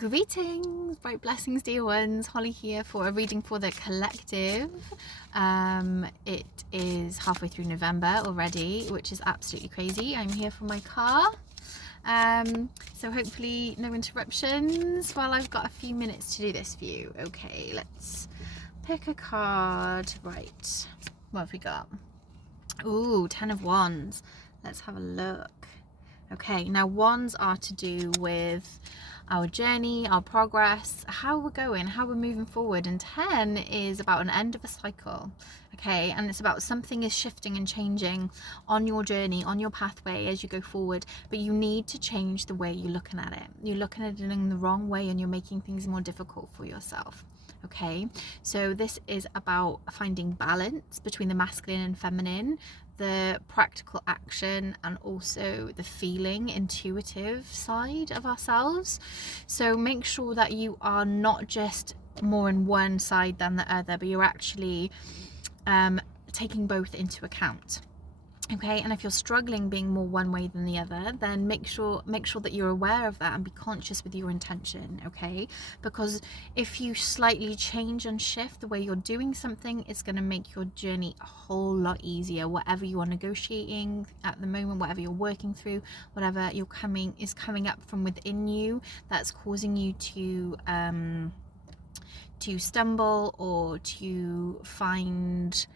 Greetings, bright blessings, dear ones. Holly here for a reading for the collective. It is halfway through November already, which is absolutely crazy. I'm here from my car. So hopefully no interruptions while I've got a few minutes to do this for you. Okay, let's pick a card. Right, what have we got? Ooh, 10 of Wands. Let's have a look. Okay, now wands are to do with our journey, our progress, how we're going, how we're moving forward, and 10 is about an end of a cycle. Okay, and it's about something is shifting and changing on your journey, on your pathway as you go forward, but you need to change the way you're looking at it. You're looking at it in the wrong way and you're making things more difficult for yourself. Okay, so this is about finding balance between the masculine and feminine, the practical action, and also the feeling, intuitive side of ourselves. So make sure that you are not just more in one side than the other, but you're actually taking both into account. Okay, and if you're struggling being more one way than the other, then make sure that you're aware of that and be conscious with your intention. Okay, because if you slightly change and shift the way you're doing something, it's going to make your journey a whole lot easier. Whatever you are negotiating at the moment, whatever you're working through, whatever is coming up from within you that's causing you to stumble or to find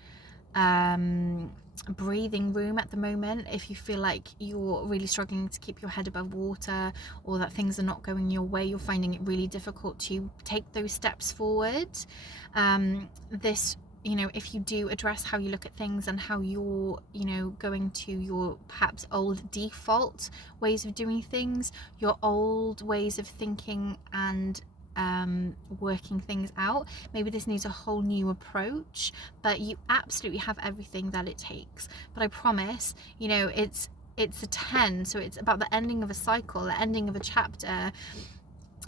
breathing room at the moment, if you feel like you're really struggling to keep your head above water, or that things are not going your way, you're finding it really difficult to take those steps forward, this, if you do address how you look at things and how you're, going to your perhaps old default ways of doing things, your old ways of thinking and working things out, maybe this needs a whole new approach, but you absolutely have everything that it takes. But I promise, it's a 10, so it's about the ending of a cycle, the ending of a chapter,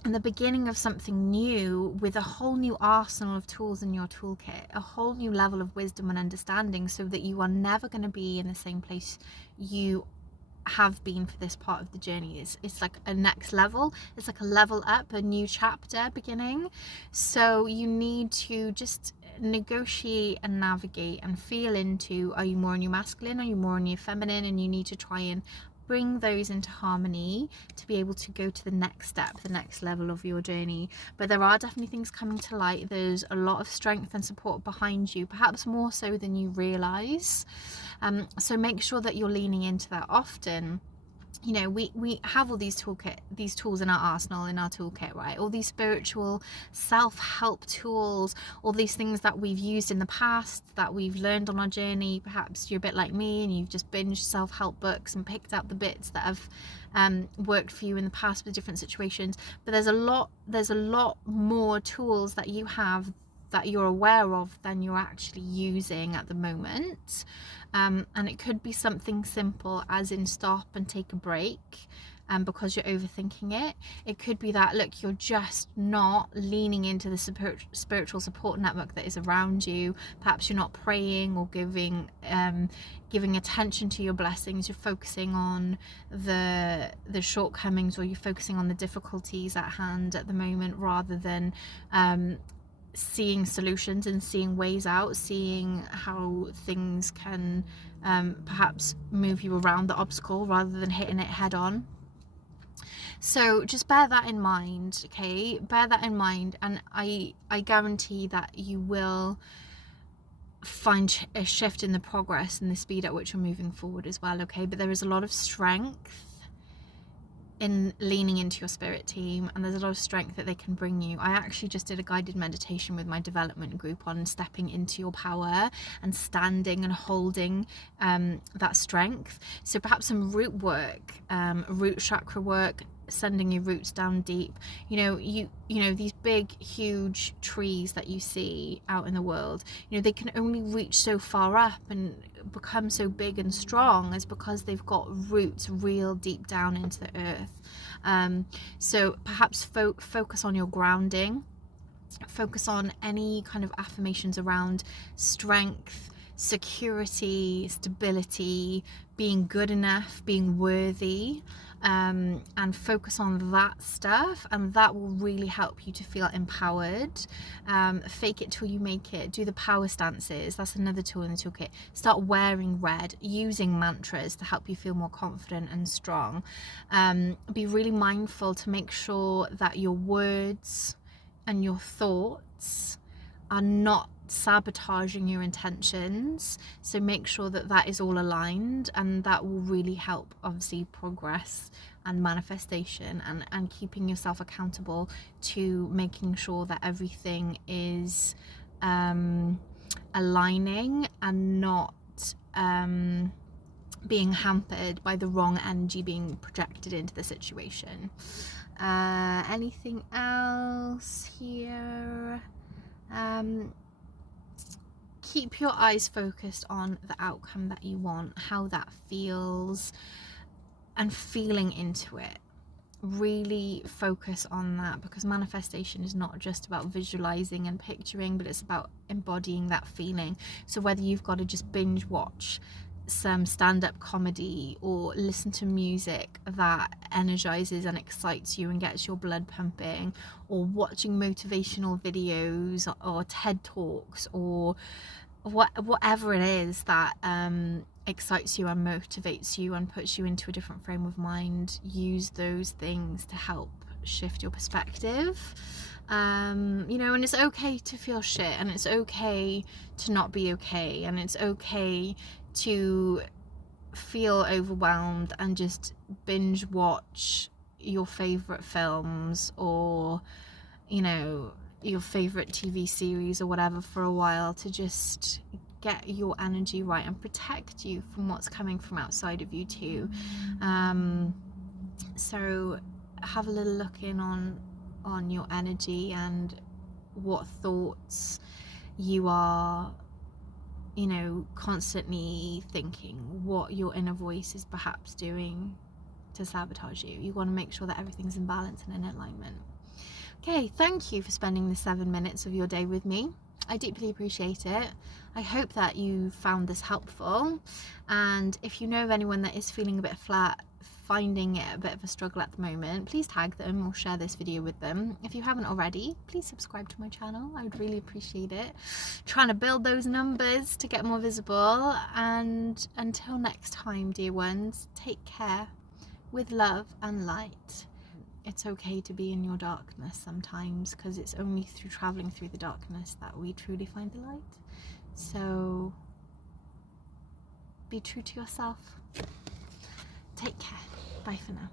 and the beginning of something new with a whole new arsenal of tools in your toolkit, a whole new level of wisdom and understanding, so that you are never going to be in the same place you have been for this part of the journey. It's like a next level, it's like a level up, a new chapter beginning. So you need to just negotiate and navigate and feel into, are you more on your masculine, are you more on your feminine, and you need to try and bring those into harmony to be able to go to the next step, the next level of your journey. But there are definitely things coming to light. There's a lot of strength and support behind you, perhaps more so than you realize. So make sure that you're leaning into that often. We have all these tools in our arsenal, in our toolkit, right? All these spiritual self-help tools, all these things that we've used in the past, that we've learned on our journey. Perhaps you're a bit like me and you've just binged self-help books and picked out the bits that have worked for you in the past with different situations. But there's a lot more tools that you have that you're aware of than you're actually using at the moment. And it could be something simple as in stop and take a break because you're overthinking it. It could be that, look, you're just not leaning into the spiritual support network that is around you. Perhaps you're not praying or giving attention to your blessings. You're focusing on the shortcomings, or you're focusing on the difficulties at hand at the moment, rather than seeing solutions and seeing ways out, seeing how things can perhaps move you around the obstacle rather than hitting it head on. So just bear that in mind, okay? Bear that in mind, and I guarantee that you will find a shift in the progress and the speed at which you're moving forward as well, okay? But there is a lot of strength in leaning into your spirit team, and there's a lot of strength that they can bring you. I actually just did a guided meditation with my development group on stepping into your power and standing and holding that strength. So perhaps some root work, root chakra work, sending your roots down deep. These big huge trees that you see out in the world, they can only reach so far up and become so big and strong as because they've got roots real deep down into the earth. So perhaps focus on your grounding, focus on any kind of affirmations around strength, security, stability, being good enough, being worthy. and focus on that stuff, and that will really help you to feel empowered. Fake it till you make it. Do the power stances. That's another tool in the toolkit. Start wearing red, using mantras to help you feel more confident and strong. Be really mindful to make sure that your words and your thoughts are not sabotaging your intentions, so make sure that that is all aligned, and that will really help obviously progress and manifestation, and keeping yourself accountable to making sure that everything is aligning and not being hampered by the wrong energy being projected into the situation. Anything else here? Keep your eyes focused on the outcome that you want, how that feels, and feeling into it. Really focus on that, because manifestation is not just about visualizing and picturing, but it's about embodying that feeling. So whether you've got to just binge watch some stand-up comedy or listen to music that energizes and excites you and gets your blood pumping, or watching motivational videos or TED Talks, or whatever it is that excites you and motivates you and puts you into a different frame of mind, use those things to help shift your perspective. You know, and it's okay to feel shit, and it's okay to not be okay, and it's okay to feel overwhelmed and just binge watch your favorite films, or, you know, your favorite TV series or whatever for a while, to just get your energy right and protect you from what's coming from outside of you too. So have a little look in on your energy and what thoughts you are, you know, constantly thinking, what your inner voice is perhaps doing to sabotage you. You want to make sure that everything's in balance and in alignment. Okay, thank you for spending the 7 minutes of your day with me. I deeply appreciate it. I hope that you found this helpful, and if you know of anyone that is feeling a bit flat, finding it a bit of a struggle at the moment, please tag them or share this video with them. If you haven't already, please subscribe to my channel. I would really appreciate it. Trying to build those numbers to get more visible, and until next time, dear ones, take care, with love and light. It's okay to be in your darkness sometimes, because it's only through traveling through the darkness that we truly find the light. So be true to yourself. Take care. Bye for now.